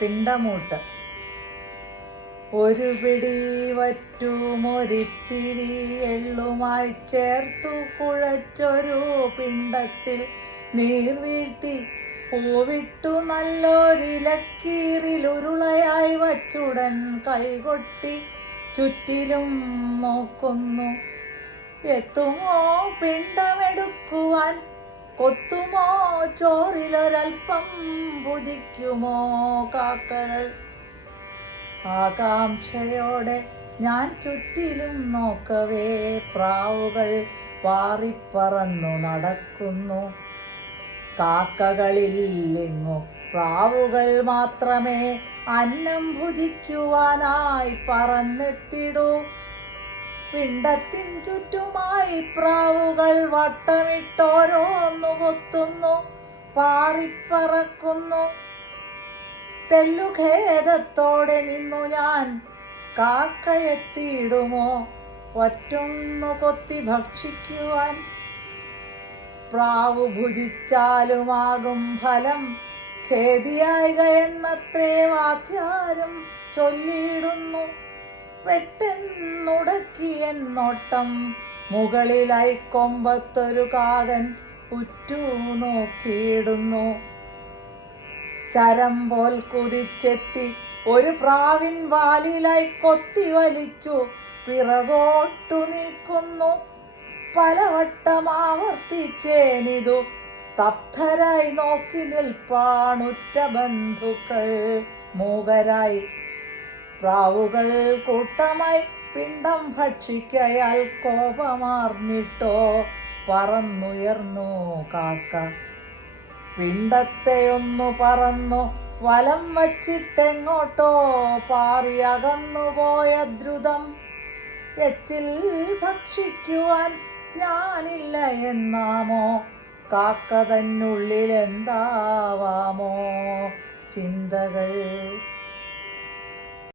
പിണ്ടമൂട്ട്. ഒരു പിടി വറ്റുമൊരിത്തിരി എള്ളുമായി ചേർത്തു കുഴച്ചൊരു പിണ്ടത്തിൽ നീർ വീഴ്ത്തി പൂവിട്ടു നല്ലൊരിലക്കീറിലുരുളയായി വച്ചുടൻ കൈകൊട്ടി ചുറ്റിലും നോക്കുന്നു. എത്തുമോ പിണ്ടമെടുക്കുവാൻ, കൊത്തുമോ ചോറിലൊരൽപ്പം ഭുജിക്കുമോ കാക്കകൾ? ആകാംക്ഷയോടെ ഞാൻ ചുറ്റിലും നോക്കവേ പ്രാവുകൾ പാറിപ്പറന്നു നടക്കുന്നു. കാക്കകളില്ലെങ്ങു പ്രാവുകൾ മാത്രമേ അന്നം ഭുജിക്കുവാനായി പറന്നെത്തിടൂ. പിണ്ടത്തിൻ ചുറ്റുമായി പ്രാവുകൾ വട്ടമിട്ടോരോന്നു കൊത്തുന്നു, പാറിപ്പറക്കുന്നു. തെല്ലുഖേദത്തോടെ നിന്നു ഞാൻ, കാക്കയെത്തിയിടുമോ ഒറ്റൊന്നു കൊത്തി ഭക്ഷിക്കുവാൻ? പ്രാവു ഭുജിച്ചാലുമാകും ഫലം ഖേദിയായിക എന്നത്രേ വാദ്യാരും ചൊല്ലിയിടുന്നു. പെട്ടെന്നുടക്കിയ നോട്ടം മുകളിലായി കൊമ്പത്തൊരു കാകൻ ഉറ്റു നോക്കിയിടുന്നു. ശരം പോൽ കുതിച്ചെത്തി ഒരു പ്രാവിൻ വാലിലായി കൊത്തി വലിച്ചു പിറകോട്ടു നീക്കുന്നു. പലവട്ടം ആവർത്തിച്ചേനിതു, സ്തബ്ധരായി നോക്കി നിൽപ്പാണുറ്റ ബന്ധുക്കൾ മൂകരായി. പ്രാവുകൾ കൂട്ടമായി പിണ്ടം ഭക്ഷിക്കയാൽ കോപമാർന്നിട്ടോ പറന്നുയർന്നു കാക്ക. പിണ്ടത്തെ ഒന്നു പറന്നു വലം വച്ചിട്ടെങ്ങോട്ടോ പാറി അകന്നുപോയ ദ്രുതം. എച്ചിൽ ഭക്ഷിക്കുവാൻ ഞാനില്ല എന്നാമോ, കാക്ക തന്നുള്ളിൽ എന്താവാമോ ചിന്തകൾ.